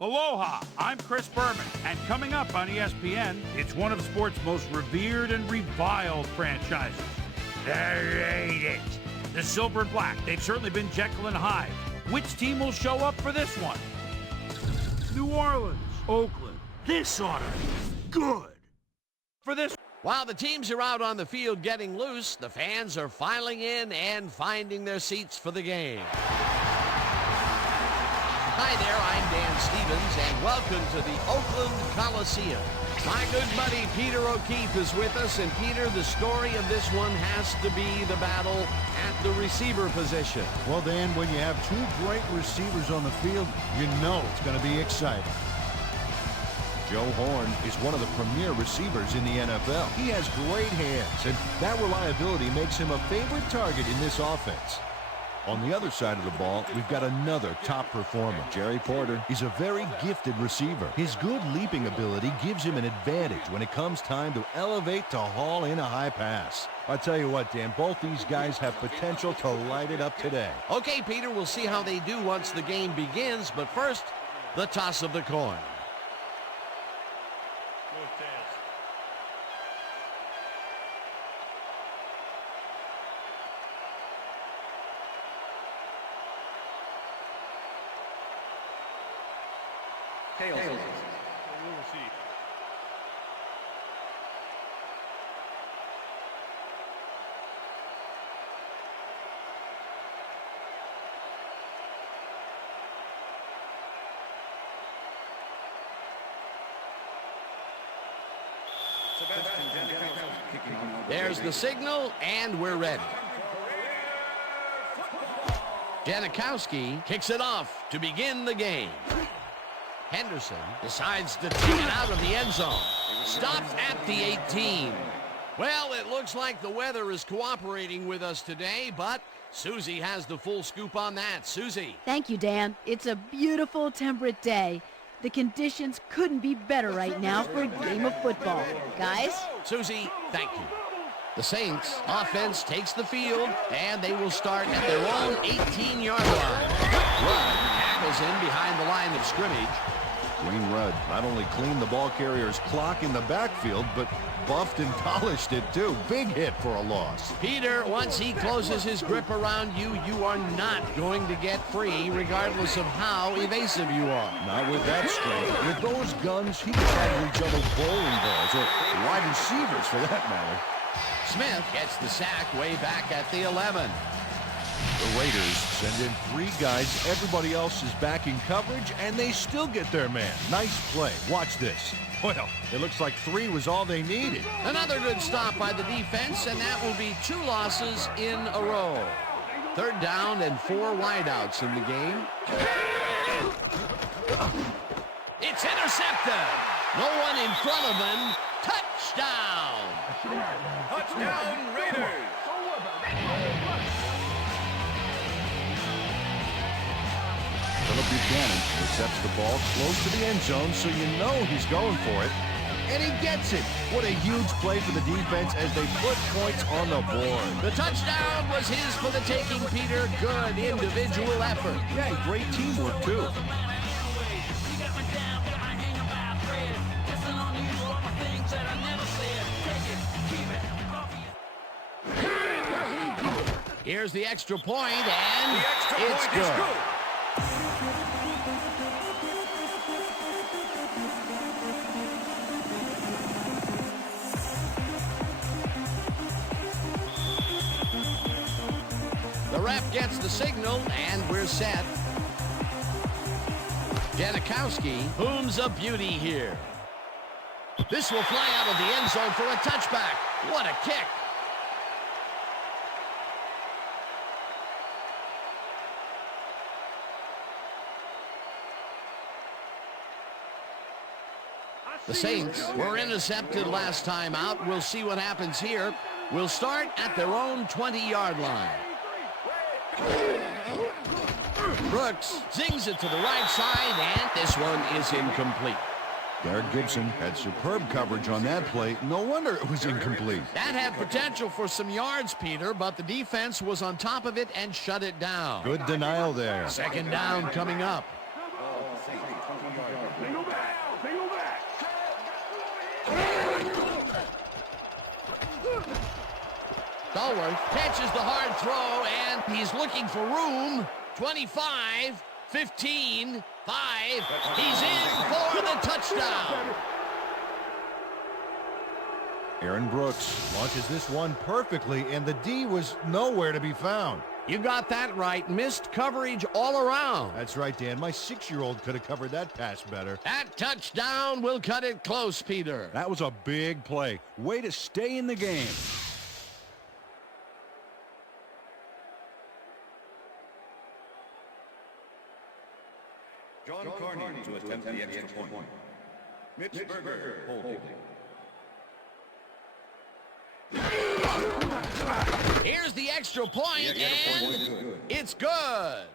Aloha, I'm Chris Berman, and coming up on ESPN, it's one of sports' most revered and reviled franchises. There ain't it. The Silver and Black, they've certainly been Jekyll and Hyde. Which team will show up for this one? New Orleans, Oakland. This ought to be good. For this. While the teams are out on the field getting loose, the fans are filing in and finding their seats for the game. Hi there, I'm Dan Stevens, and welcome to the Oakland Coliseum. My good buddy Peter O'Keefe is with us, and Peter, the story of this one has to be the battle at the receiver position. Well, Dan, when you have two great receivers on the field, you know it's going to be exciting. Joe Horn is one of the premier receivers in the NFL. He has great hands, and that reliability makes him a favorite target in this offense. On the other side of the ball, we've got another top performer. Jerry Porter is a very gifted receiver. His good leaping ability gives him an advantage when it comes time to elevate to haul in a high pass. I'll tell you what, Dan, both these guys have potential to light it up today. Okay, Peter, we'll see how they do once the game begins, but first, the toss of the coin. Tails. There's the signal, and we're ready. Janikowski kicks it off to begin the game. Henderson decides to take it out of the end zone. Stopped at the 18. Well, it looks like the weather is cooperating with us today, but Susie has the full scoop on that. Susie. Thank you, Dan. It's a beautiful, temperate day. The conditions couldn't be better right now for a game of football. Guys? Susie, thank you. The Saints offense takes the field, and they will start at their own 18-yard line. Rudd tackles in behind the line of scrimmage. Green Rudd not only cleaned the ball carrier's clock in the backfield, but buffed and polished it too. Big hit for a loss. Peter, once he closes his grip around you, you are not going to get free, regardless of how evasive you are. Not with that strength. With those guns, he could probably juggle bowling balls, or wide receivers for that matter. Smith gets the sack way back at the 11. The Raiders send in three guys. Everybody else is back in coverage, and they still get their man. Nice play. Watch this. Well, it looks like three was all they needed. Another good stop by the defense, and that will be 2 losses in a row. 3rd down and 4 wideouts in the game. It's intercepted. No one in front of him. Touchdown. Touchdown, Raiders. Phillip Buchanan intercepts the ball close to the end zone, so you know he's going for it. And he gets it. What a huge play for the defense as they put points on the board. The touchdown was his for the taking, Peter. Good individual effort. Yeah, great teamwork, too. Here's the extra point, and it's good. The ref gets the signal, and we're set. Janikowski, whom's a beauty here. This will fly out of the end zone for a touchback. What a kick. The Saints were intercepted last time out. We'll see what happens here. We'll start at their own 20-yard line. Brooks zings it to the right side, and this one is incomplete. Derek Gibson had superb coverage on that play. No wonder it was incomplete. That had potential for some yards, Peter, but the defense was on top of it and shut it down. Good denial there. 2nd down coming up. Allworth catches the hard throw, and he's looking for room. 25, 15, 5. He's in for the touchdown. Aaron Brooks launches this one perfectly, and the D was nowhere to be found. You got that right. Missed coverage all around. That's right, Dan. My 6-year-old could have covered that pass better. That touchdown will cut it close, Peter. That was a big play. Way to stay in the game. John Carney to attempt the extra point. Mitch Berger holding. Here's the extra point, and it's good.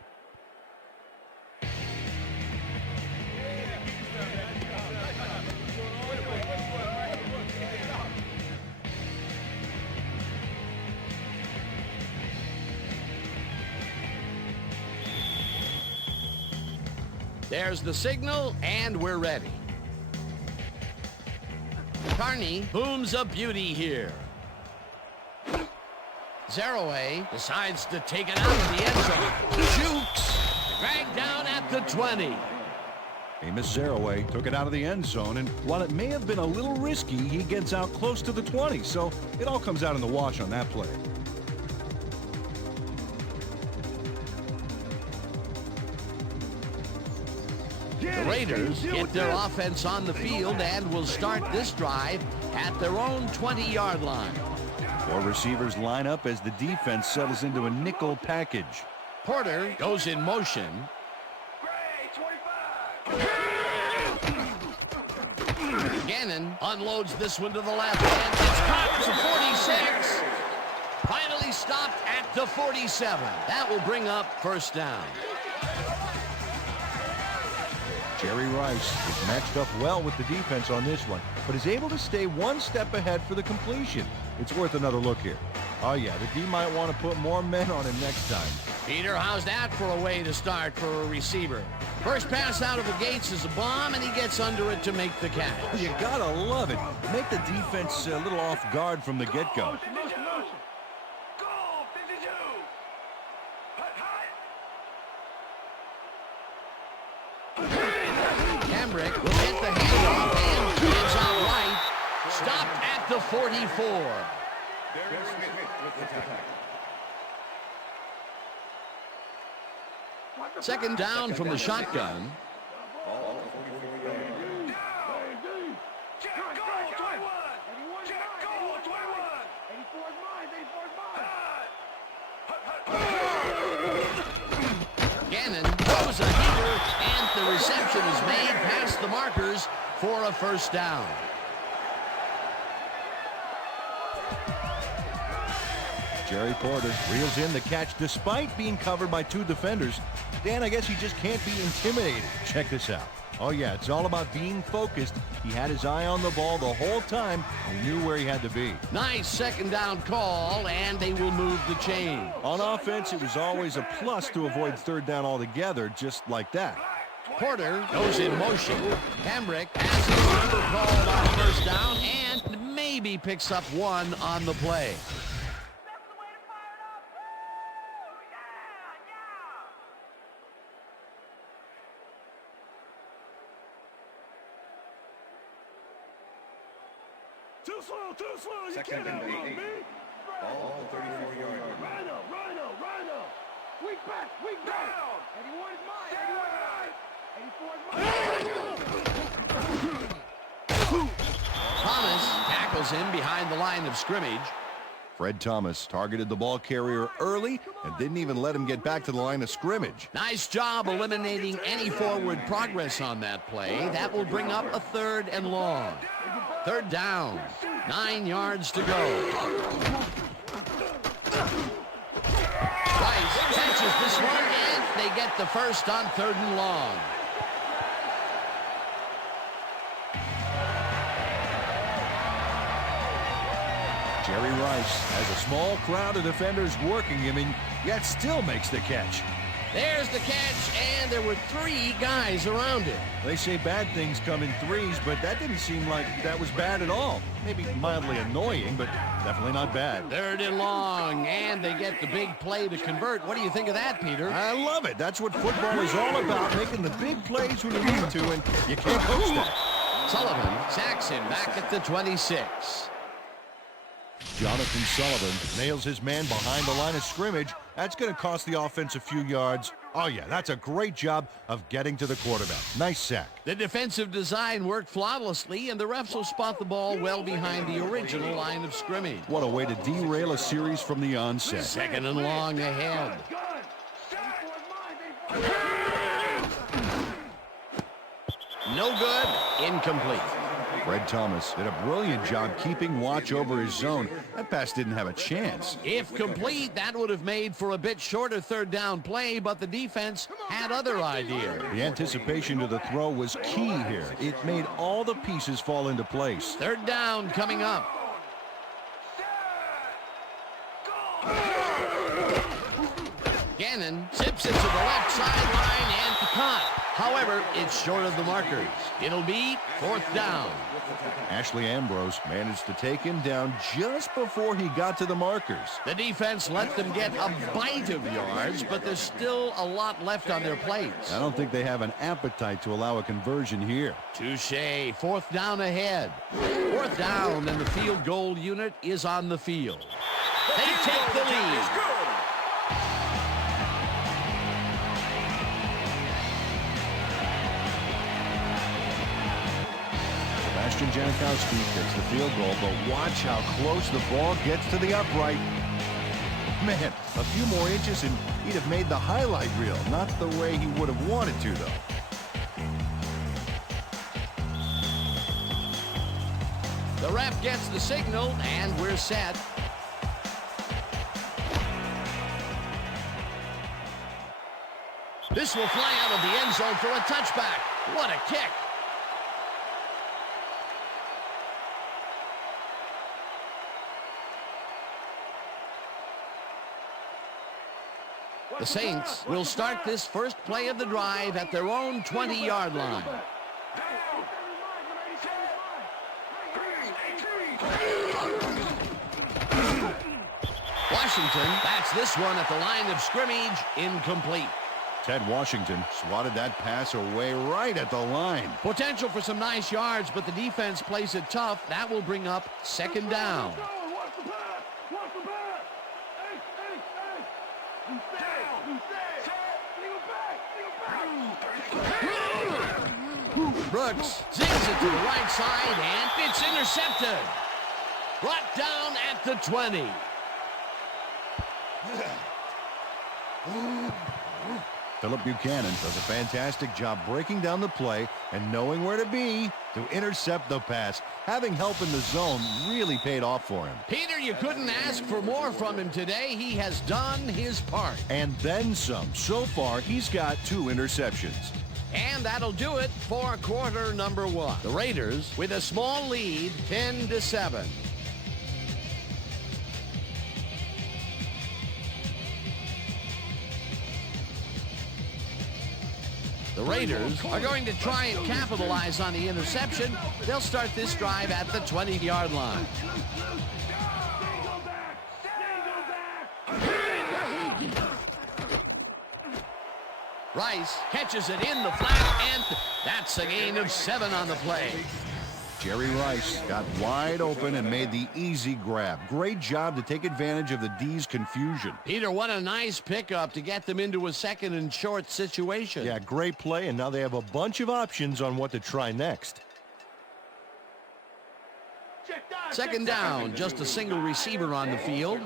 There's the signal, and we're ready. Carney booms a beauty here. Zaraway decides to take it out of the end zone. Jukes, dragged down at the 20. Amos Zaraway took it out of the end zone, and while it may have been a little risky, he gets out close to the 20, so it all comes out in the wash on that play. The Raiders get their offense on the field and will start this drive at their own 20-yard line. 4 receivers line up as the defense settles into a nickel package. Porter goes in motion. Gannon unloads this one to the left, and it's caught to 46. Finally stopped at the 47. That will bring up first down. Jerry Rice is matched up well with the defense on this one, but is able to stay one step ahead for the completion. It's worth another look here. Oh yeah, the D might want to put more men on him next time. Peter, how's that for a way to start for a receiver? First pass out of the gates is a bomb, and he gets under it to make the catch. You gotta love it. Make the defense a little off guard from the get-go. Cambrick will get the handoff and gives out right. Stopped at the 44. Second down from the shotgun. Gannon throws a heater, and the reception is made past the markers for a first down. Jerry Porter reels in the catch despite being covered by 2 defenders. Dan, I guess he just can't be intimidated. Check this out. Oh yeah, it's all about being focused. He had his eye on the ball the whole time and knew where he had to be. Nice second down call, and they will move the chain. On offense, it was always a plus to avoid third down altogether, just like that. Porter goes in motion. Cambrick has his number called on first down and maybe picks up 1 on the play. Too slow, you can't outrun me. Ball 34-yard line. Rhino. Weak back. Down. 81 is mine. 84 is mine. Thomas tackles him behind the line of scrimmage. Fred Thomas targeted the ball carrier early and didn't even let him get back to the line of scrimmage. Nice job eliminating any forward progress on that play. That will bring up a 3rd and long. Third down. 9 yards to go. Rice catches this one, and they get the first on 3rd and long. Jerry Rice has a small crowd of defenders working him and yet still makes the catch. There's the catch, and there were 3 guys around it. They say bad things come in threes, but that didn't seem like that was bad at all. Maybe mildly annoying, but definitely not bad. 3rd and long, and they get the big play to convert. What do you think of that, Peter? I love it. That's what football is all about, making the big plays when you need to, and you can't coach that. Sullivan sacks him back at the 26. Jonathan Sullivan nails his man behind the line of scrimmage. That's going to cost the offense a few yards. Oh, yeah, that's a great job of getting to the quarterback. Nice sack. The defensive design worked flawlessly, and the refs will spot the ball well behind the original line of scrimmage. What a way to derail a series from the onset. 2nd and long ahead. No good. Incomplete. Fred Thomas did a brilliant job keeping watch over his zone. That pass didn't have a chance. If complete, that would have made for a bit shorter 3rd down play, but the defense had other ideas. The anticipation to the throw was key here. It made all the pieces fall into place. 3rd down coming up. Gannon zips it to the left sideline and caught. However, it's short of the markers. It'll be 4th down. Ashley Ambrose managed to take him down just before he got to the markers. The defense let them get a bite of yards, but there's still a lot left on their plates. I don't think they have an appetite to allow a conversion here. Touche. 4th down ahead. 4th down, and the field goal unit is on the field. They take the lead. Janikowski takes the field goal, but watch how close the ball gets to the upright. Man, a few more inches and he'd have made the highlight reel. Not the way he would have wanted to, though. The ref gets the signal, and we're set. This will fly out of the end zone for a touchback. What a kick. The Saints will start this first play of the drive at their own 20-yard line. Washington bats this one at the line of scrimmage, incomplete. Ted Washington swatted that pass away right at the line. Potential for some nice yards, but the defense plays it tough. That will bring up 2nd down. Brooks zigs it to the right side, and it's intercepted. Brought down at the 20. Philip Buchanan does a fantastic job breaking down the play and knowing where to be to intercept the pass. Having help in the zone really paid off for him. Peter, you couldn't ask for more from him today. He has done his part. And then some. So far, he's got 2 interceptions. And that'll do it for quarter number 1. The Raiders with a small lead, 10-7. The Raiders are going to try and capitalize on the interception. They'll start this drive at the 20-yard line. Rice catches it in the flat, and that's a gain of 7 on the play. Jerry Rice got wide open and made the easy grab. Great job to take advantage of the D's confusion. Peter, what a nice pickup to get them into a 2nd and short situation. Yeah, great play, and now they have a bunch of options on what to try next. 2nd down, just a single receiver on the field.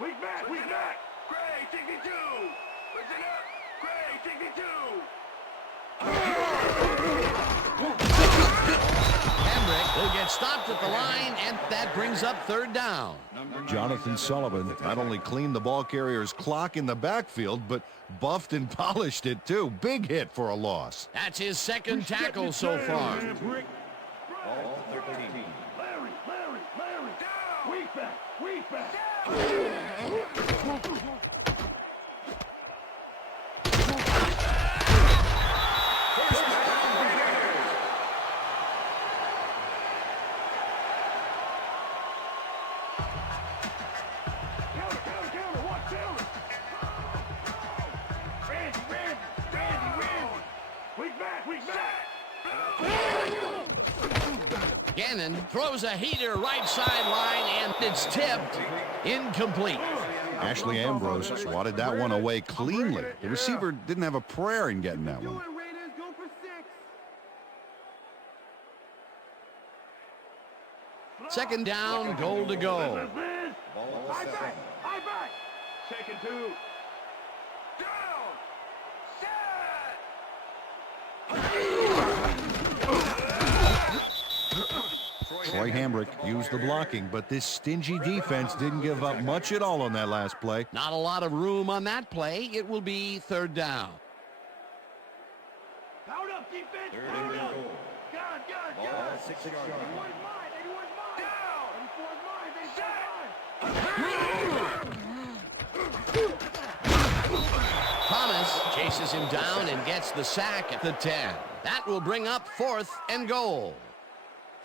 Weak back. Gray, take me 2. Listen up. Gray, take me 2. Hamrick will get stopped at the line, and that brings up 3rd down. Jonathan Sullivan not only cleaned the ball carrier's clock in the backfield, but buffed and polished it too. Big hit for a loss. That's his 2nd tackle so far. All 13. Larry. Weak back. Gannon throws a heater right sideline, and it's tipped. Incomplete. Ashley Ambrose swatted that one away cleanly. The receiver didn't have a prayer in getting that one. Second down, goal to go. High back. Check and 2. Down. Set. Troy Hambrick used the blocking, but this stingy defense didn't give up much at all on that last play. Not a lot of room on that play. It will be third down. Pound up, defense. Pound up. God. 6 yards. 81's mine. 81's mine. Down. 84's mine. 84's mine. Thomas chases him down and gets the sack at the 10. That will bring up 4th and goal.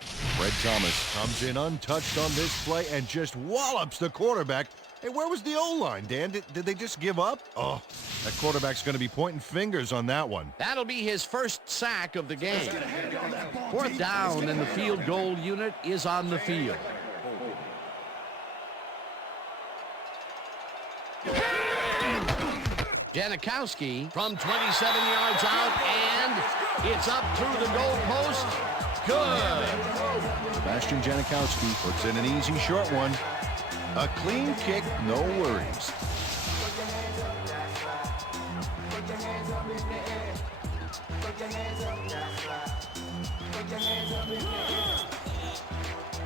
Fred Thomas comes in untouched on this play and just wallops the quarterback. Hey, where was the O-line, Dan? Did they just give up? Oh, that quarterback's going to be pointing fingers on that one. That'll be his first sack of the game. 4th down, and the field goal unit is on the field. Janikowski from 27 yards out, and it's up through the goalpost. Good. Sebastian Janikowski puts in an easy short one. A clean kick, no worries.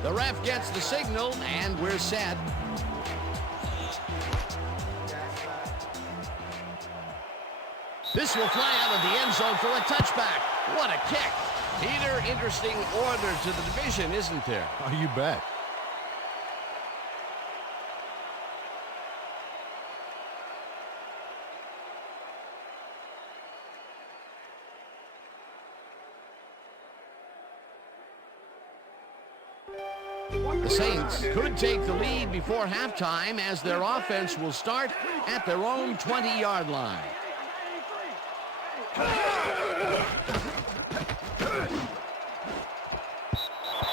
The ref gets the signal, and we're set. This will fly out of the end zone for a touchback. What a kick. Peter, interesting order to the division, isn't there? Oh, you bet. The Saints could take the lead before halftime as their offense will start at their own 20-yard line.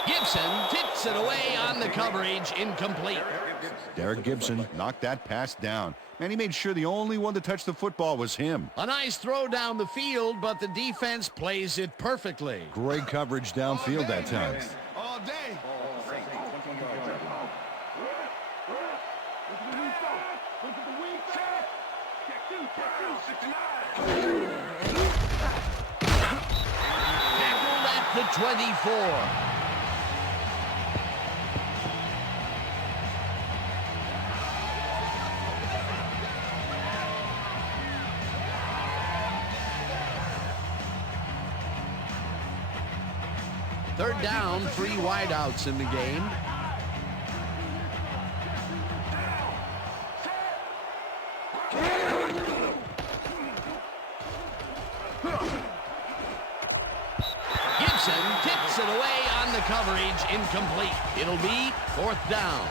Gibson tips it away on the coverage, incomplete. Derek Gibson knocked that pass down. Man, he made sure the only one to touch the football was him. A nice throw down the field, but the defense plays it perfectly. Great coverage downfield that time. All day. Tackled at the 24. Third down, 3 wideouts in the game. Gibson tips it away on the coverage, incomplete. It'll be 4th down.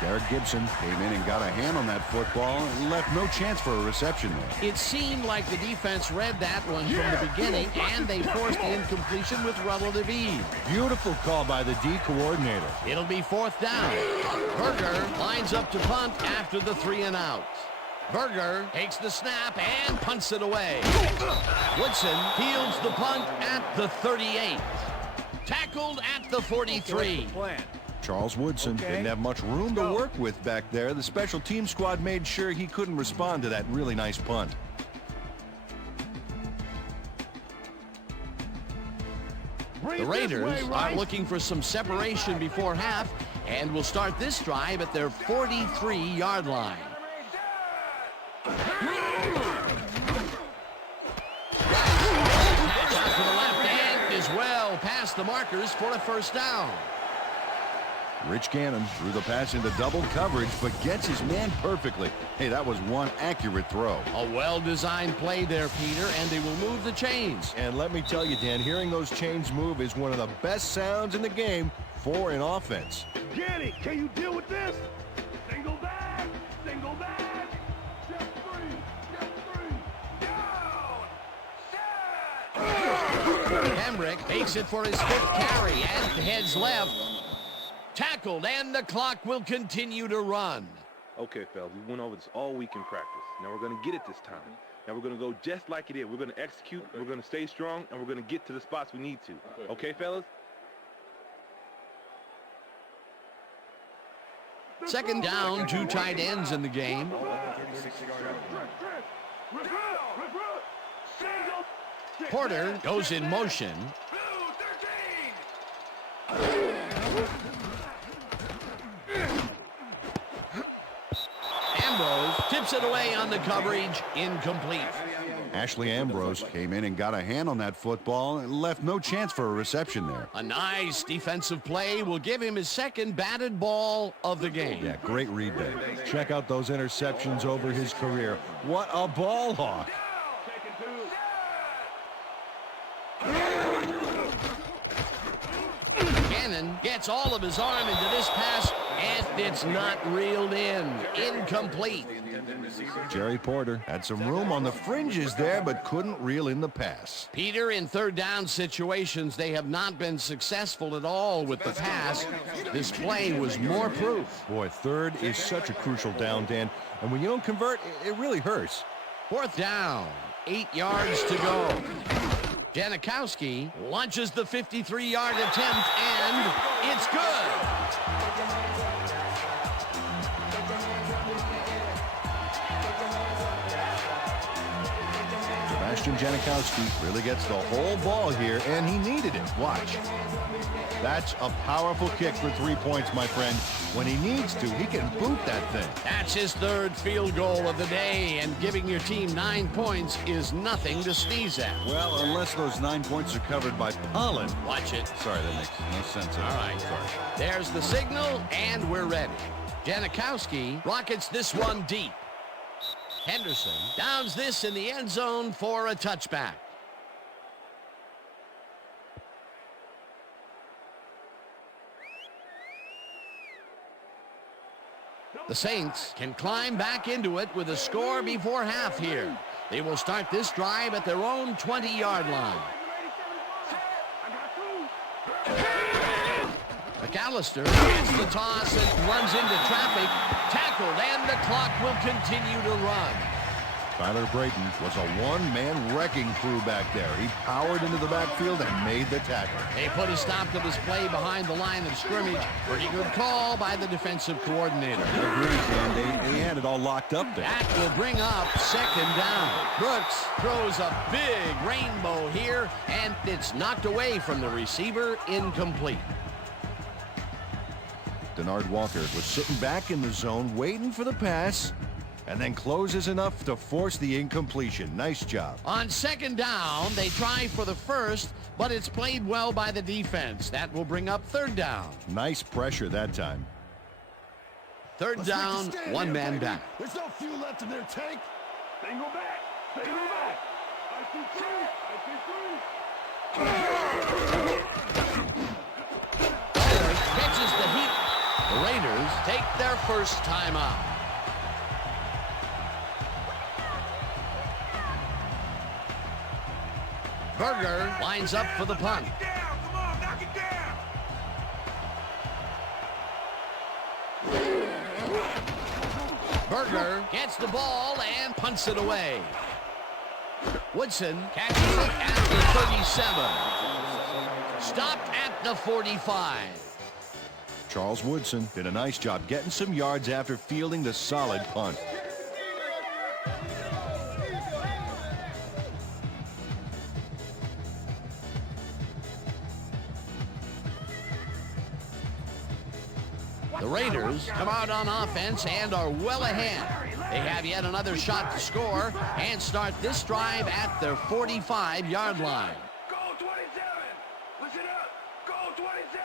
Derek Gibson came in and got a hand on that football and left no chance for a reception there. It seemed like the defense read that one from the beginning, and they forced the incompletion with relative ease. Beautiful call by the D coordinator. It'll be 4th down. Berger lines up to punt after the 3 and out. Berger takes the snap and punts it away. Woodson fields the punt at the 38. Tackled at the 43. Charles Woodson didn't have much room to work with back there. The special team squad made sure he couldn't respond to that really nice punt. The Raiders are looking for some separation before half and will start this drive at their 43-yard line. Pass out to the left and is well past the markers for a first down. Rich Gannon threw the pass into double coverage, but gets his man perfectly. Hey, that was one accurate throw. A well-designed play there, Peter, and they will move the chains. And let me tell you, Dan, hearing those chains move is one of the best sounds in the game for an offense. Get it. Can you deal with this? Single back. Single back. Step 3. Step 3. Down. Set. Hamrick makes it for his 5th carry and heads left. Tackled, and the clock will continue to run. Okay, fellas, we went over this all week in practice. Now we're going to get it this time. Now we're going to go just like it is. We're going to execute, we're going to stay strong, and we're going to get to the spots we need to. Okay, fellas? Second down, 2 tight ends in the game. Porter goes in motion. Ambrose tips it away on the coverage, incomplete. Ashley Ambrose came in and got a hand on that football and left no chance for a reception there. A nice defensive play will give him his 2nd batted ball of the game. Yeah, great read there. Check out those interceptions over his career. What a ball hawk. Gannon gets all of his arm into this pass, and it's not reeled in. Incomplete. Jerry Porter had some room on the fringes there, but couldn't reel in the pass. Peter, in 3rd down situations, they have not been successful at all with the pass. This play was more proof. Boy, 3rd is such a crucial down, Dan. And when you don't convert, it really hurts. 4th down, 8 yards to go. Janikowski launches the 53-yard attempt, and it's good. Sebastian Janikowski really gets the whole ball here, and he needed it. Watch. That's a powerful kick for 3 points, my friend. When he needs to, he can boot that thing. That's his 3rd field goal of the day, and giving your team 9 points is nothing to sneeze at. Well, unless those 9 points are covered by pollen. Watch it. Sorry, that makes no sense at all. All right. Sorry. There's the signal, and we're ready. Janikowski rockets this one deep. Henderson downs this in the end zone for a touchback. The Saints can climb back into it with a score before half here. They will start this drive at their own 20-yard line. McAllister gets the toss and runs into traffic. Tackled, and the clock will continue to run. Tyler Brayton was a one-man wrecking crew back there. He powered into the backfield and made the tackle. They put a stop to this play behind the line of scrimmage. Pretty good call by the defensive coordinator. Agreed, Dan. They had it all locked up there. That will bring up 2nd down. Brooks throws a big rainbow here, and it's knocked away from the receiver, incomplete. Denard Walker was sitting back in the zone waiting for the pass, and then closes enough to force the incompletion. Nice job. On 2nd down, they try for the 1st, but it's played well by the defense. That will bring up 3rd down. Nice pressure that time. 3rd down, 1 man back. There's no fuel left in their tank. They go back. They go back. I see 3. Catches the heat. The Raiders take their 1st timeout. Berger lines up for the punt. Come on, knock it down. Berger gets the ball and punts it away. Woodson catches it at the 37. Stopped at the 45. Charles Woodson did a nice job getting some yards after fielding the solid punt. The Raiders come out on offense and are well ahead. They have yet another shot to score and start this drive at their 45-yard line. Go 27. Listen up. Go 27.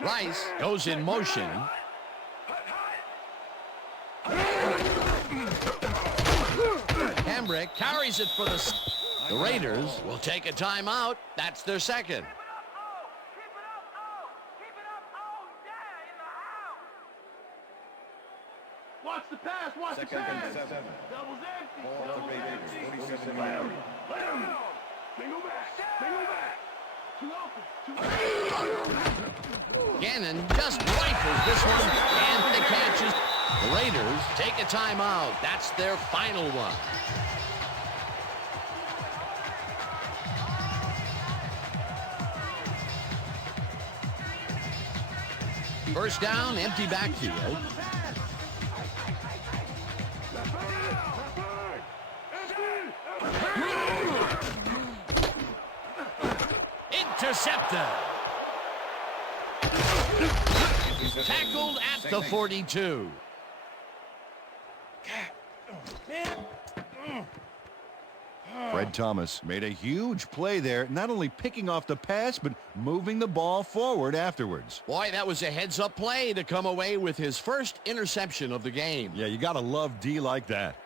Rice goes in motion. Hambrick carries it for the Raiders will take a timeout. That's their 2nd. Watch the pass, watch the pass. Doubles empty. Doubles empty. Let him. Single back. Gannon just rifles this one, and the catch is... The Raiders take a timeout. That's their final one. First down, empty backfield. Intercepted. Tackled at the 42. Fred Thomas made a huge play there, not only picking off the pass, but moving the ball forward afterwards. Boy, that was a heads-up play to come away with his first interception of the game. Yeah, you got to love D like that.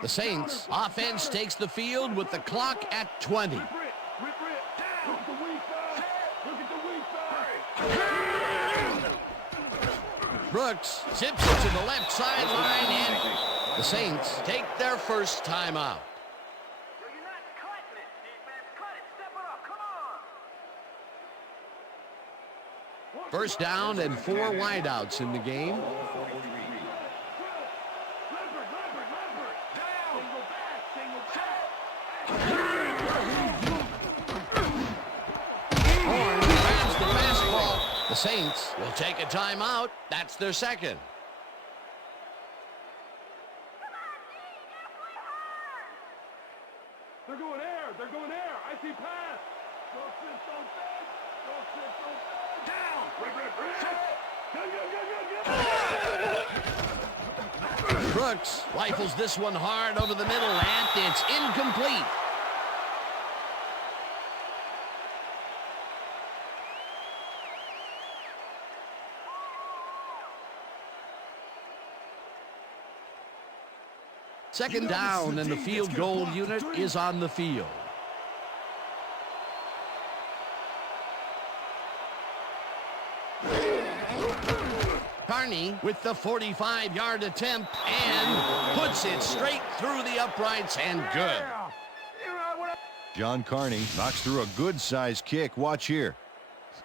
The Saints offense takes the field with the clock at 20. Brooks zips it to the left sideline, and the Saints take their first timeout. First down and 4 wideouts in the game. Horn grabs the fastball. The Saints will take a timeout. That's their second. They're going air. They're going air. I see pass. Don't sit so fast. Don't sit so fast. Down. Brooks rifles this one hard over the middle, and it's incomplete. Second down, and the field goal unit is on the field. Carney with the 45-yard attempt and puts it straight through the uprights, and good. John Carney knocks through a good-sized kick. Watch here.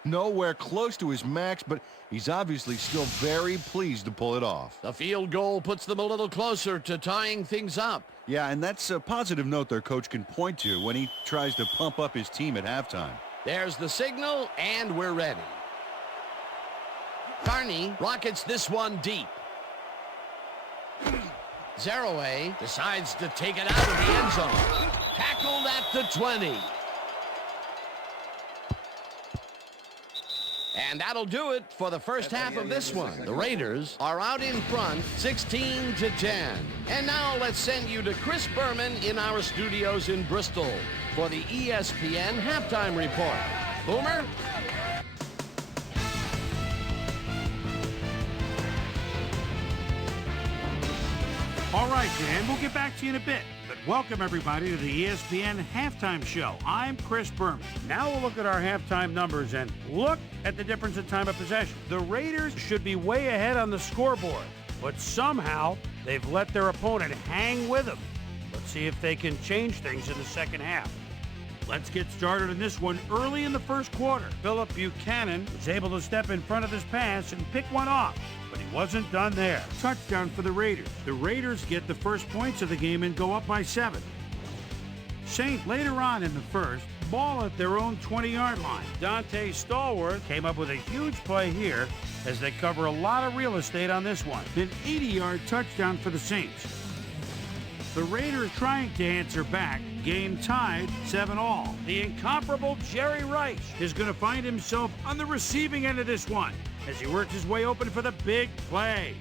Nowhere close to his max, but he's obviously still very pleased to pull it off. The field goal puts them a little closer to tying things up. Yeah, and that's a positive note their coach can point to when he tries to pump up his team at halftime. There's the signal, and we're ready. Carney rockets this one deep. Zaraway decides to take it out of the end zone. Tackled at the 20. And that'll do it for the first half of this one. The Raiders are out in front, 16-10. And now let's send you to Chris Berman in our studios in Bristol for the ESPN Halftime Report. Boomer? All right, Dan, we'll get back to you in a bit. But welcome, everybody, to the ESPN Halftime Show. I'm Chris Berman. Now we'll look at our halftime numbers and look at the difference in time of possession. The Raiders should be way ahead on the scoreboard, but somehow they've let their opponent hang with them. Let's see if they can change things in the second half. Let's get started in this one early in the first quarter. Philip Buchanan was able to step in front of his pass and pick one off, but he wasn't done there. Touchdown for the Raiders. The Raiders get the first points of the game and go up by 7. Saints later on in the first, ball at their own 20-yard line. Dante Stallworth came up with a huge play here as they cover a lot of real estate on this one. An 80-yard touchdown for the Saints. The Raiders trying to answer back. Game tied 7-all. The incomparable Jerry Rice is going to find himself on the receiving end of this one as he works his way open for the big play.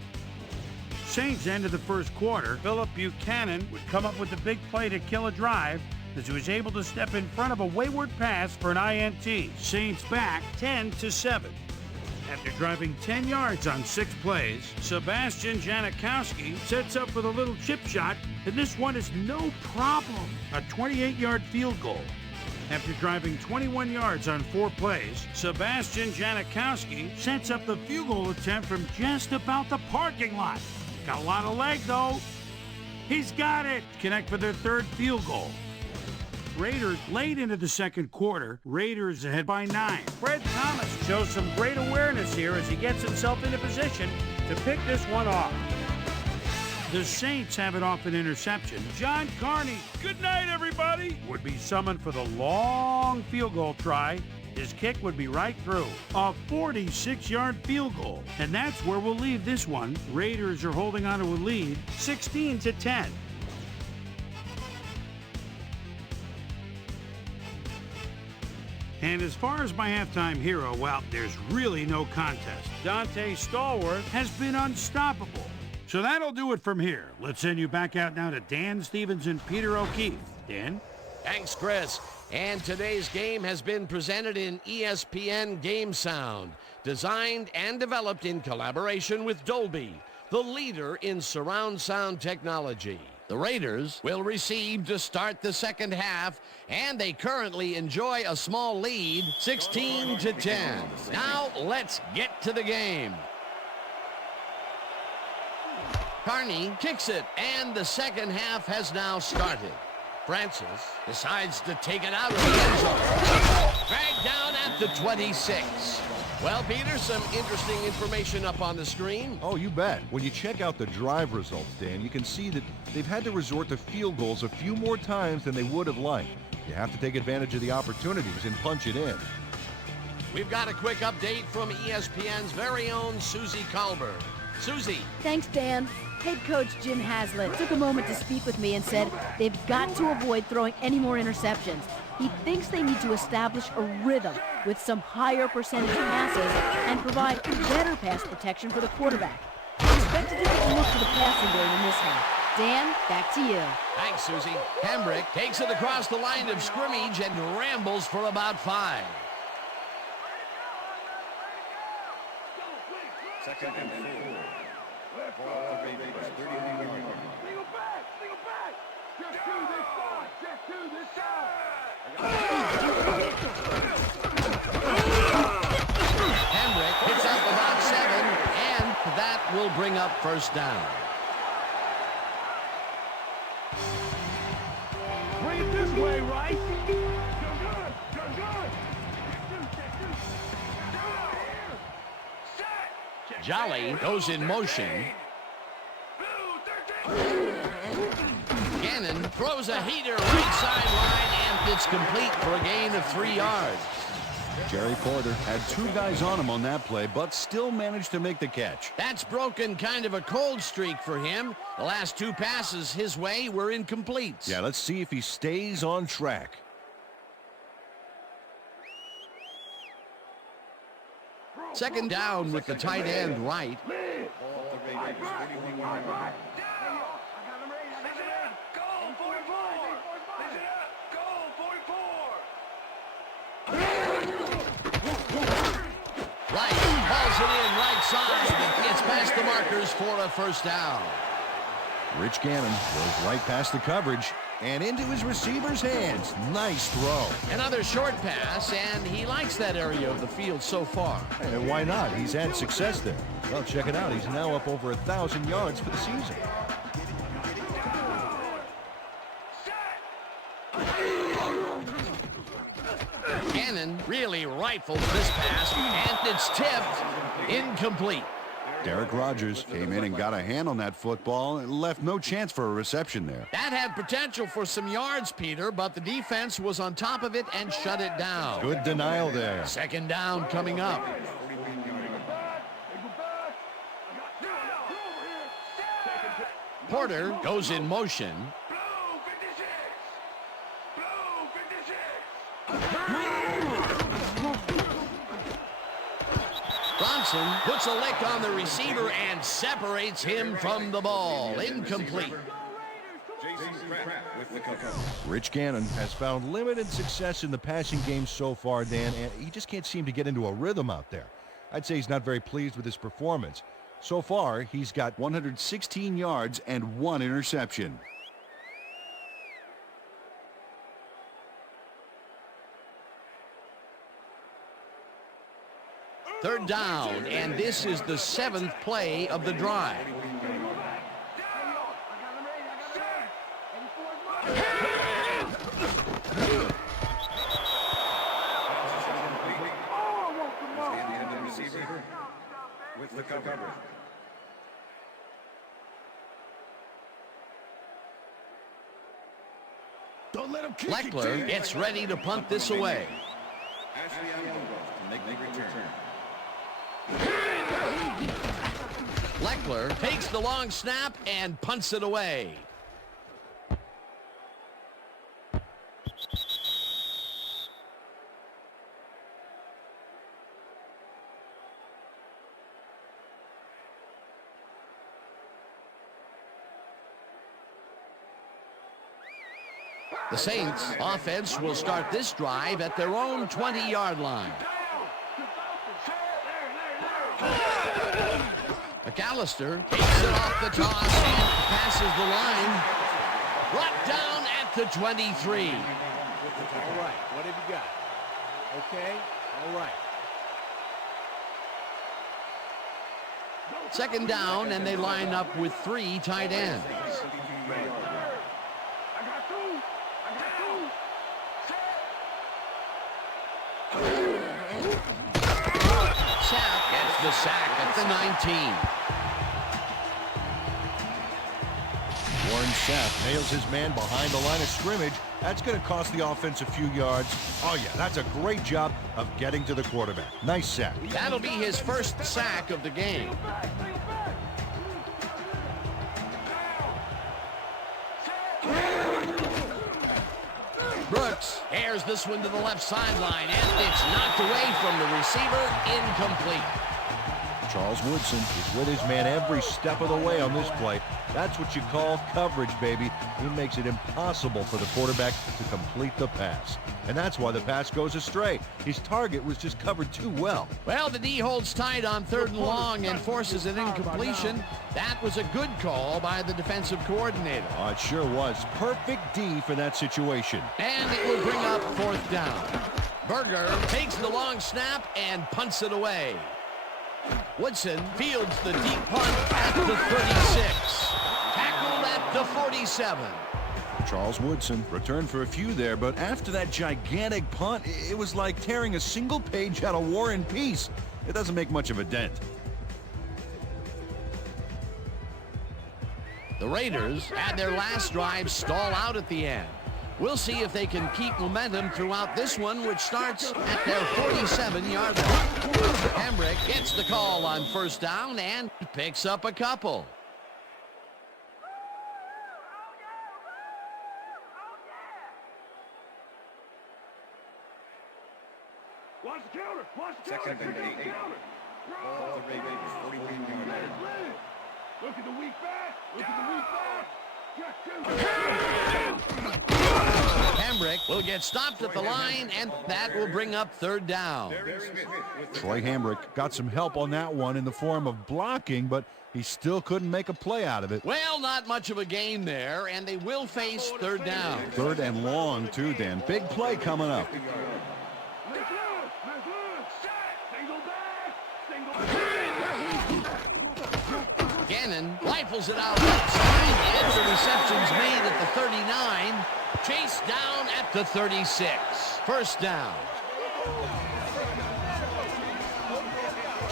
Saints ended the first quarter. Philip Buchanan would come up with the big play to kill a drive as he was able to step in front of a wayward pass for an INT. Saints back 10-7. After driving 10 yards on 6 plays, Sebastian Janikowski sets up with a little chip shot, and this one is no problem. A 28-yard field goal. After driving 21 yards on 4 plays, Sebastian Janikowski sets up the field goal attempt from just about the parking lot. Got a lot of leg, though. He's got it. Connect for their third field goal. Raiders late into the second quarter. Raiders ahead by 9. Fred Thomas shows some great awareness here as he gets himself into position to pick this one off. The Saints have it off an interception. John Carney, good night, everybody, would be summoned for the long field goal try. His kick would be right through. A 46-yard field goal. And that's where we'll leave this one. Raiders are holding on to a lead, 16-10. And as far as my halftime hero, well, there's really no contest. Dante Stallworth has been unstoppable. So that'll do it from here. Let's send you back out now to Dan Stevens and Peter O'Keefe. Dan? Thanks, Chris. And today's game has been presented in ESPN Game Sound, designed and developed in collaboration with Dolby, the leader in surround sound technology. The Raiders will receive to start the second half, and they currently enjoy a small lead, 16-10. Now let's get to the game. Carney kicks it, and the second half has now started. Francis decides to take it out of the end zone. Dragged down at the 26. Well, Peter, some interesting information up on the screen. Oh, you bet. When you check out the drive results, Dan, you can see that they've had to resort to field goals a few more times than they would have liked. You have to take advantage of the opportunities and punch it in. We've got a quick update from ESPN's very own Susie Colbert. Susie. Thanks, Dan. Head coach Jim Haslett took a moment to speak with me and said they've got to avoid throwing any more interceptions. He thinks they need to establish a rhythm with some higher percentage passes and provide better pass protection for the quarterback. Expect to take a look to the passing game in this half. Dan, back to you. Thanks, Susie. Hambrick takes it across the line of scrimmage and rambles for about 5. Second and 4. Ball Raiders, 39 yards. Single back! Just to this side! Just to this side! Hambrick picks up about 7, and that will bring up first down. Bring it this way, Rice! You're good! Jolly goes in motion. Gannon throws a heater right sideline, and it's complete for a gain of 3 yards. Jerry Porter had 2 guys on him on that play, but still managed to make the catch. That's broken kind of a cold streak for him. The last 2 passes his way were incomplete. Yeah, let's see if he stays on track. Second down with the tight end right. Right, hauls it in right side. Gets past the markers for a first down. Rich Gannon goes right past the coverage and into his receiver's hands. Nice throw. Another short pass, and he likes that area of the field so far. And why not? He's had success there. Well, check it out. He's now up over 1,000 yards for the season. Gannon really rifles this pass, and it's tipped incomplete. Derek Rogers came in and got a hand on that football and left no chance for a reception there. That had potential for some yards, Peter, but the defense was on top of it and shut it down. Good denial there. Second down coming up. Porter goes in motion. Bronson puts a lick on the receiver and separates him from the ball. Incomplete. Rich Gannon has found limited success in the passing game so far, Dan, and he just can't seem to get into a rhythm out there. I'd say he's not very pleased with his performance. So far, he's got 116 yards and 1 interception. Third down, and this is the 7th play of the drive. With the cover. Don't let him kick Leckler gets ready to punt this away. To make the return. Leckler takes the long snap and punts it away. The Saints offense will start this drive at their own 20-yard line. McAllister takes it off the toss and passes the line. Brought down at the 23. All right, what have you got? Okay, all right. Second down, and they line up with 3 tight ends. Sapp gets the sack at the 19. Warren Sapp nails his man behind the line of scrimmage. That's going to cost the offense a few yards. Oh, yeah, that's a great job of getting to the quarterback. Nice sack. That'll be his first sack of the game. Brooks airs this one to the left sideline, and it's knocked away from the receiver, incomplete. Charles Woodson is with his man every step of the way on this play. That's what you call coverage, baby. He makes it impossible for the quarterback to complete the pass. And that's why the pass goes astray. His target was just covered too well. Well, the D holds tight on 3rd and long and forces an incompletion. That was a good call by the defensive coordinator. Oh, it sure was. Perfect D for that situation. And it will bring up 4th down. Berger takes the long snap and punts it away. Woodson fields the deep punt at the 36. Tackled at the 47. Charles Woodson returned for a few there, but after that gigantic punt, it was like tearing a single page out of War and Peace. It doesn't make much of a dent. The Raiders had their last drive stall out at the end. We'll see if they can keep momentum throughout this one, which starts at their 47-yard line. Hamrick gets the call on 1st down and picks up a couple. Watch the counter. Watch the counter. Second and 8. Ball to Ravens, 41-yard line. Look at the weak back. Look at the weak back. Hamrick will get stopped at the line, and that will bring up 3rd down. Troy Hamrick got some help on that one in the form of blocking, but he still couldn't make a play out of it. Well, not much of a gain there, and they will face 3rd down. 3rd and long, too, Dan. Big play coming up. Gannon rifles it out left side, and the reception's made at the 39. Chased down at the 36. 1st down.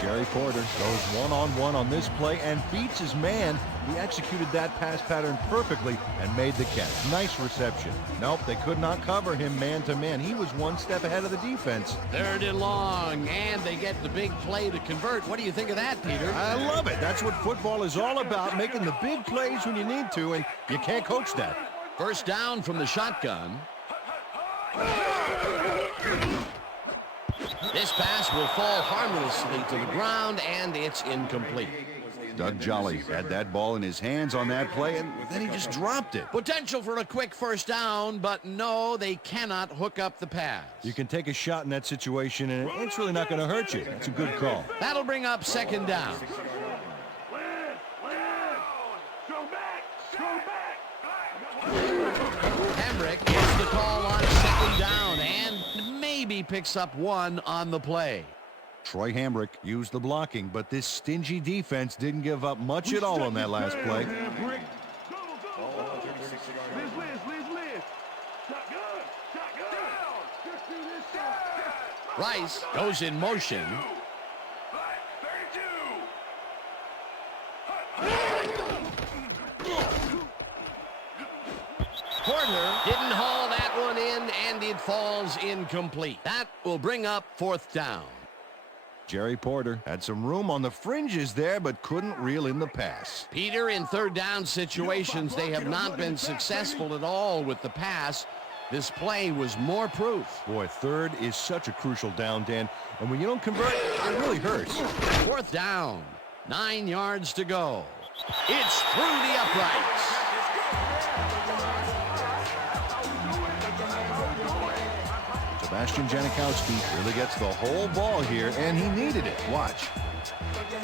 Jerry Porter goes one-on-one on this play and beats his man. He executed that pass pattern perfectly and made the catch. Nice reception. Nope, they could not cover him man-to-man. He was one step ahead of the defense. 3rd and long, and they get the big play to convert. What do you think of that, Peter? I love it. That's what football is all about, making the big plays when you need to, and you can't coach that. 1st down from the shotgun. This pass will fall harmlessly to the ground, and it's incomplete. Doug Jolly had that ball in his hands on that play, and then he just dropped it. Potential for a quick 1st down, but no, they cannot hook up the pass. You can take a shot in that situation, and it's really not going to hurt you. It's a good call. That'll bring up 2nd down. Hamrick gets the call on 2nd down and maybe picks up 1 on the play. Troy Hamrick used the blocking, but this stingy defense didn't give up much at all on that last play. Rice goes in motion. Porter didn't haul that one in, and it falls incomplete. That will bring up 4th down. Jerry Porter had some room on the fringes there, but couldn't reel in the pass. Peter, in 3rd down situations, they have not been successful at all with the pass. This play was more proof. Boy, 3rd is such a crucial down, Dan, and when you don't convert, it really hurts. 4th down, 9 yards to go. It's through the uprights. Sebastian Janikowski really gets the whole ball here, and he needed it. Watch.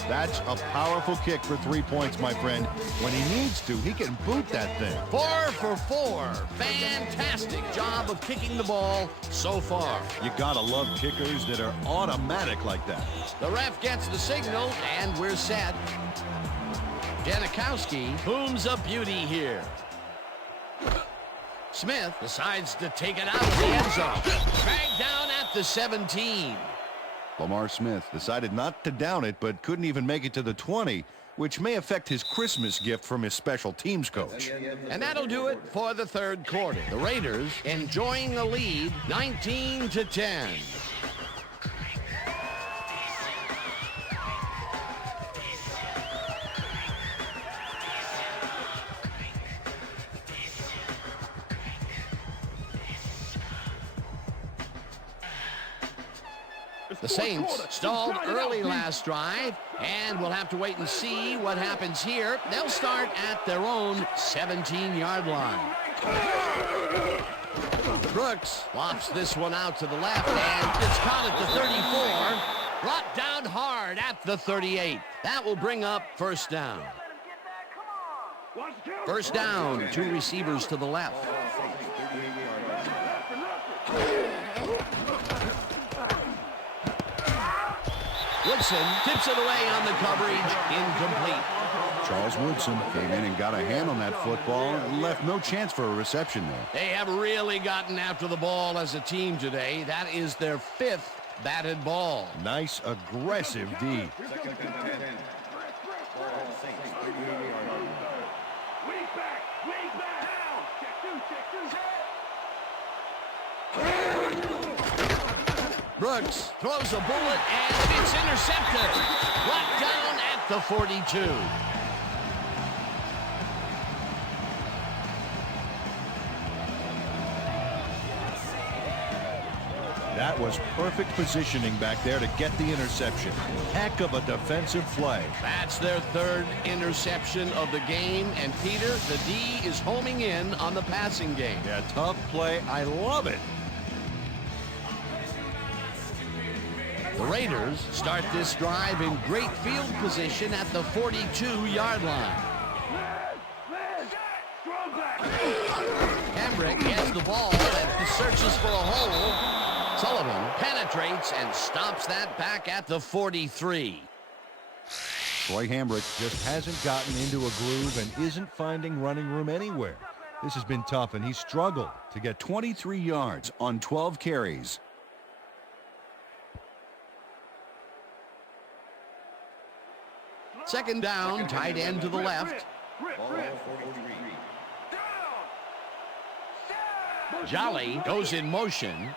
That's a powerful kick for 3 points, my friend. When he needs to, he can boot that thing. 4 for 4. Fantastic job of kicking the ball so far. You gotta love kickers that are automatic like that. The ref gets the signal, and we're set. Janikowski booms a beauty here. Smith decides to take it out of the end zone. Dragged down at the 17. Lamar Smith decided not to down it, but couldn't even make it to the 20, which may affect his Christmas gift from his special teams coach. And that'll do it for the 3rd quarter. The Raiders enjoying the lead, 19-10. The Saints stalled early last drive, and we'll have to wait and see what happens here. They'll start at their own 17-yard line. Brooks lofts this one out to the left, and it's caught at the 34. Brought down hard at the 38. That will bring up 1st down. 1st down, 2 receivers to the left. Woodson tips it away on the coverage, incomplete. Charles Woodson came in and got a hand on that football and left no chance for a reception there. They have really gotten after the ball as a team today. That is their 5th batted ball. Nice, aggressive D. 2nd and 10. Ball Saints, 38-yard line. Weak back. Down. Check 2. Brooks throws a bullet, and it's intercepted. Brought down at the 42. That was perfect positioning back there to get the interception. Heck of a defensive play. That's their 3rd interception of the game, and Peter, the D is homing in on the passing game. Yeah, tough play. I love it. The Raiders start this drive in great field position at the 42-yard line. Hambrick gets the ball and searches for a hole. Sullivan penetrates and stops that back at the 43. Troy Hambrick just hasn't gotten into a groove and isn't finding running room anywhere. This has been tough, and he struggled to get 23 yards on 12 carries. Second down, tight end to the left. Ball 43. Jolly goes in motion.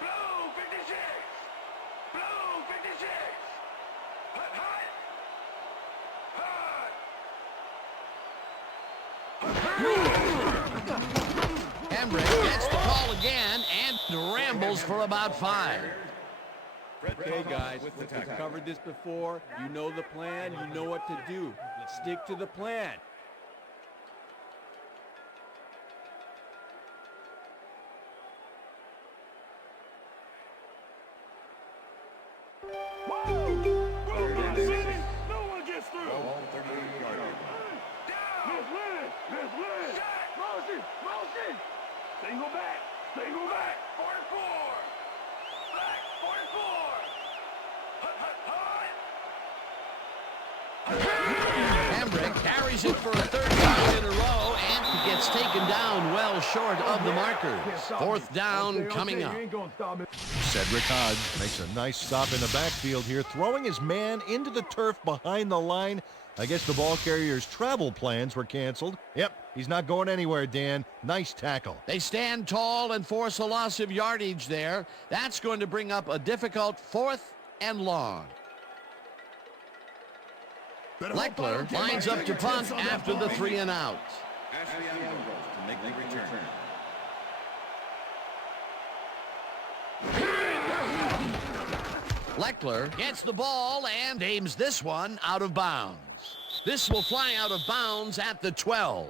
Hambrick gets the call again and rambles for about 5. Okay, guys, we've covered this before. You know the plan. You know what to do. Stick to the plan. No one gets through. Ball 38-yard line. Motion. Single back. 44. Back. 44. Hambrick carries it for a 3rd down in a row and gets taken down well short of the markers. 4th down coming up. Cedric Hodge makes a nice stop in the backfield here, throwing his man into the turf behind the line. I guess the ball carrier's travel plans were canceled. Yep, he's not going anywhere, Dan. Nice tackle. They stand tall and force a loss of yardage there. That's going to bring up a difficult 4th and long. Leckler lines up to punt after the 3 and out. Ashley Ambrose to make the return. Leckler gets the ball and aims this one out of bounds. This will fly out of bounds at the 12.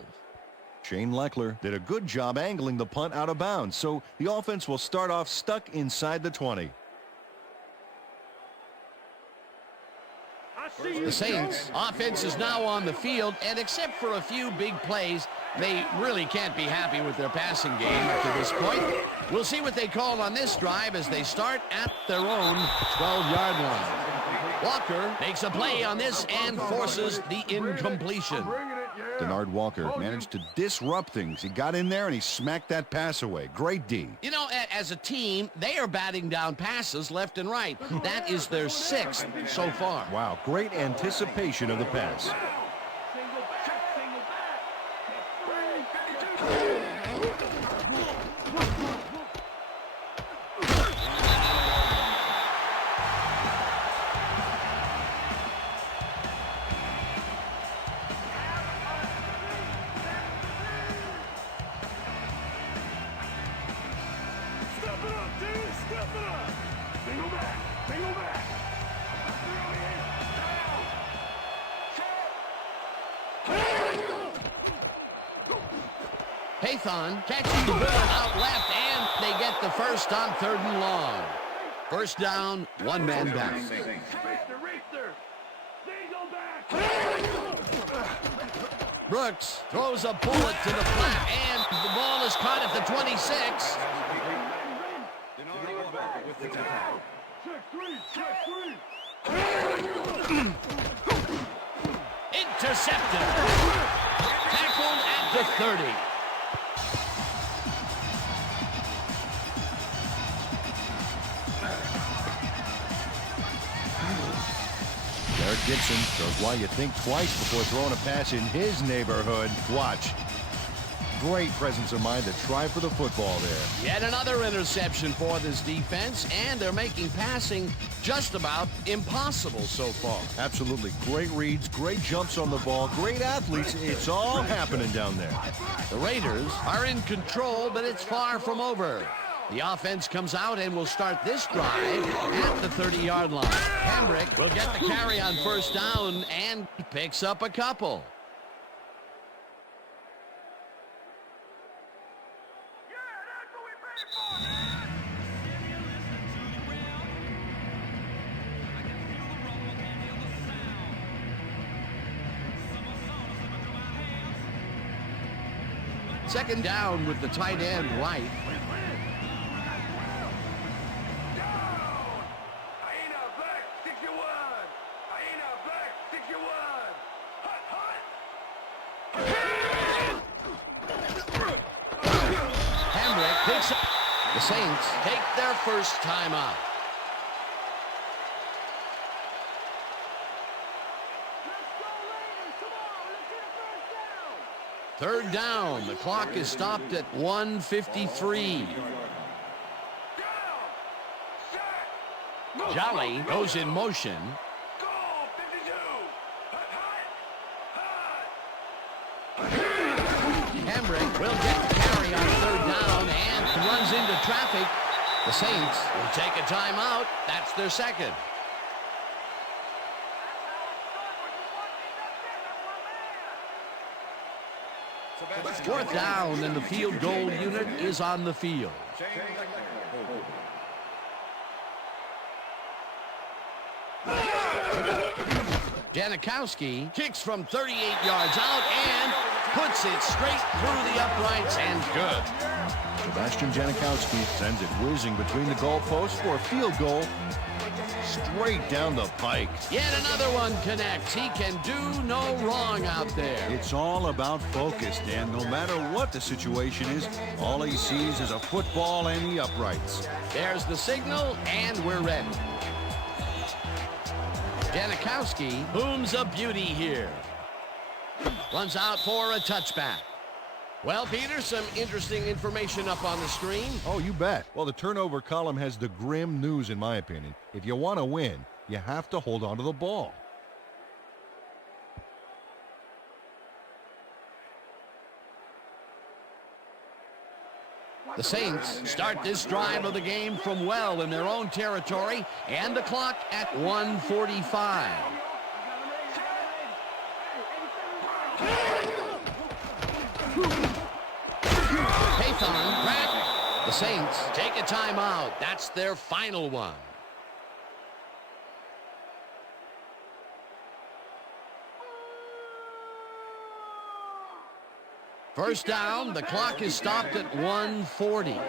Shane Leckler did a good job angling the punt out of bounds, so the offense will start off stuck inside the 20. The Saints offense is now on the field, and except for a few big plays, they really can't be happy with their passing game up to this point. We'll see what they call on this drive as they start at their own 12-yard line. Walker makes a play on this and forces the incompletion. Denard Walker managed to disrupt things. He got in there and he smacked that pass away. Great D. You know, as a team, they are batting down passes left and right. That is their 6th so far. Wow, great anticipation of the pass. Pathan catching the ball out left, and they get the first on 3rd and long. First down, 1 man back. Brooks throws a bullet to the flat, and the ball is caught at the 26. Intercepted. Tackled at the 30. Derek Gibson shows why you think twice before throwing a pass in his neighborhood. Watch. Great presence of mind to try for the football there. Yet another interception for this defense, and they're making passing just about impossible so far. Absolutely. Great reads, great jumps on the ball, great athletes. It's all happening down there. The Raiders are in control, but it's far from over. The offense comes out and will start this drive at the 30-yard line. Hambrick will get the carry on first down and picks up a couple. Second down with the tight end right. Hambrick picks up. The Saints take their first time out. Third down. The clock is stopped at 1:53. Jolly goes in motion. Hambrick will get the carry on 3rd down and runs into traffic. The Saints will take a timeout. That's their second. 4th down, and the field goal unit is on the field. Janikowski kicks from 38 yards out and puts it straight through the uprights and good. Sebastian Janikowski sends it whizzing between the goalposts for a field goal. straight down the pike. Yet another one connects. He can do no wrong out there. It's all about focus, Dan. No matter what the situation is, all he sees is a football and the uprights. There's the signal, and we're ready. Janikowski booms a beauty here. Runs out for a touchback. Well, Peter, some interesting information up on the screen. Oh, you bet. Well, the turnover column has the grim news, in my opinion. If you want to win, you have to hold on to the ball. The Saints start this drive of the game from well in their own territory, and the clock at 1:45. Paython grab. The Saints take a timeout. That's their final one. First down, the clock is stopped at 1:40.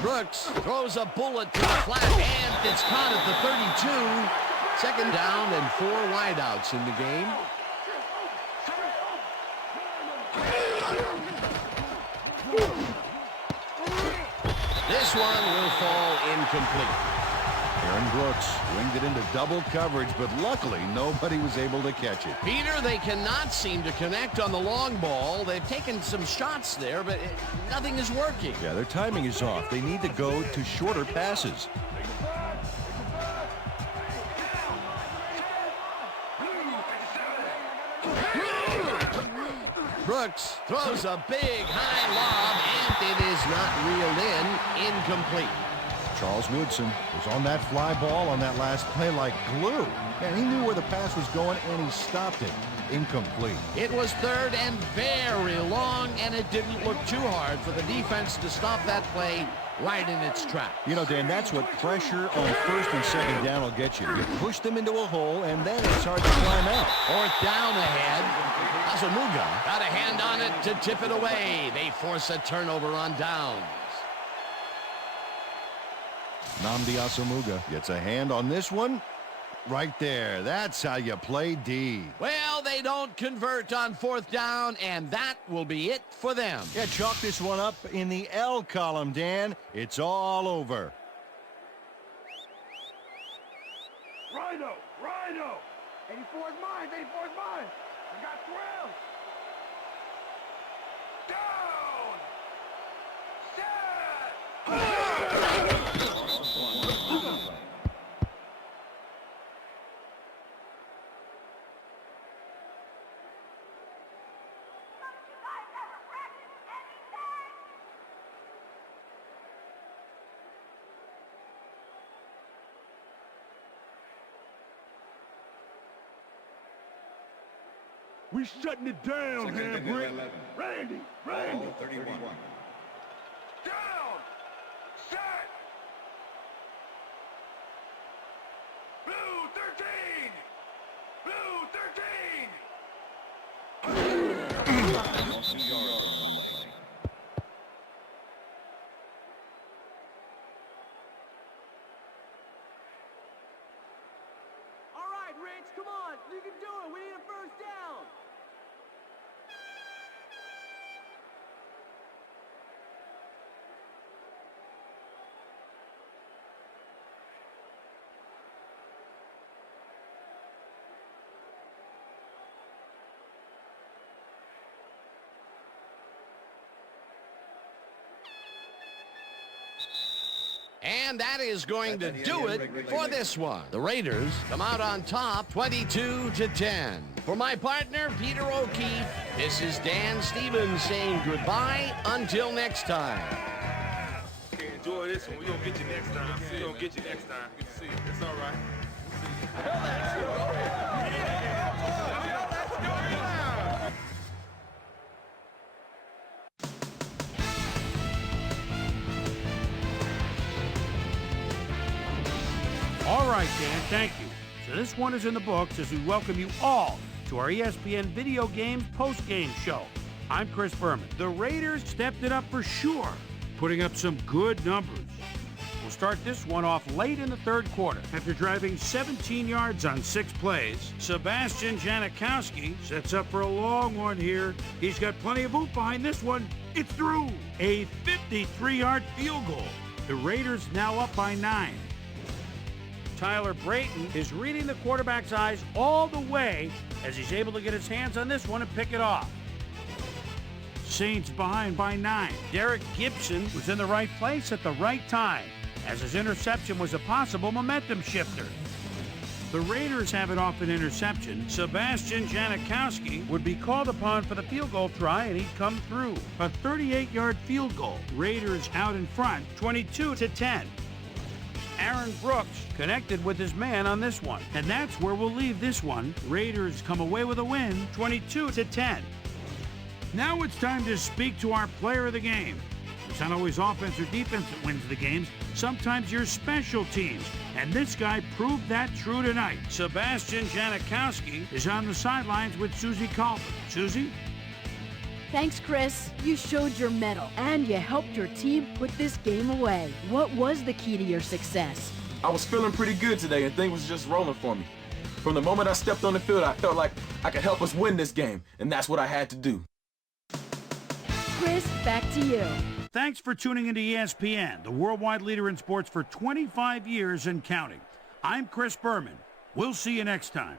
Brooks throws a bullet to the flat, and it's caught at the 32. Second down and 4 wideouts in the game. This one will fall incomplete. Aaron Brooks winged it into double coverage, but luckily nobody was able to catch it. Peter, they cannot seem to connect on the long ball. They've taken some shots there, but nothing is working. Yeah, their timing is off. They need to go to shorter passes. Brooks throws a big high lob, and it is not reeled in. Incomplete. Charles Woodson was on that fly ball on that last play like glue. And he knew where the pass was going, and he stopped it. Incomplete. It was third and very long, and it didn't look too hard for the defense to stop that play right in its tracks. You know, Dan, that's what pressure on first and second down will get you. You push them into a hole, and then it's hard to climb out. Fourth down ahead. Asamuga got a hand on it to tip it away. They force a turnover on downs. Nnamdi Asamuga gets a hand on this one. Right there. That's how you play D. Well, they don't convert on fourth down, and that will be it for them. Yeah, chalk this one up in the L column, Dan. It's all over. Rhino! Rhino! 84 is mine! 84 is mine! I got 12! Down! Set! We shutting it down, Handbrick. Randy! Randy! Ball 31. Down! Set! Blue 13! Blue 13! All right, Rich, come on. You can do it. We need a first down. And that is going to do it for this one. The Raiders come out on top 22-10. For my partner, Peter O'Keefe, this is Dan Stevens saying goodbye until next time. Okay, enjoy this one. We're going to get you next time. We're going to get you next time. It's all right. All right, Dan, thank you. So this one is in the books as we welcome you all to our ESPN Video Games post-game show. I'm Chris Berman. The Raiders stepped it up for sure, putting up some good numbers. We'll start this one off late in the third quarter. After driving 17 yards on 6 plays, Sebastian Janikowski sets up for a long one here. He's got plenty of oomph behind this one. It's through. A 53-yard field goal. The Raiders now up by 9. Tyler Brayton is reading the quarterback's eyes all the way as he's able to get his hands on this one and pick it off. Saints behind by 9. Derek Gibson was in the right place at the right time, as his interception was a possible momentum shifter. The Raiders have it off an interception. Sebastian Janikowski would be called upon for the field goal try, and he'd come through. A 38-yard field goal. Raiders out in front, 22-10. Aaron Brooks connected with his man on this one, and that's where we'll leave this one. Raiders come away with a win, 22-10. Now it's time to speak to our player of the game. It's not always offense or defense that wins the games. Sometimes your special teams. And this guy proved that true tonight. Sebastian Janikowski is on the sidelines with Susie Calvin. Susie? Thanks, Chris. You showed your mettle, and you helped your team put this game away. What was the key to your success? I was feeling pretty good today, and things was just rolling for me. From the moment I stepped on the field, I felt like I could help us win this game, and that's what I had to do. Chris, back to you. Thanks for tuning into ESPN, the worldwide leader in sports for 25 years and counting. I'm Chris Berman. We'll see you next time.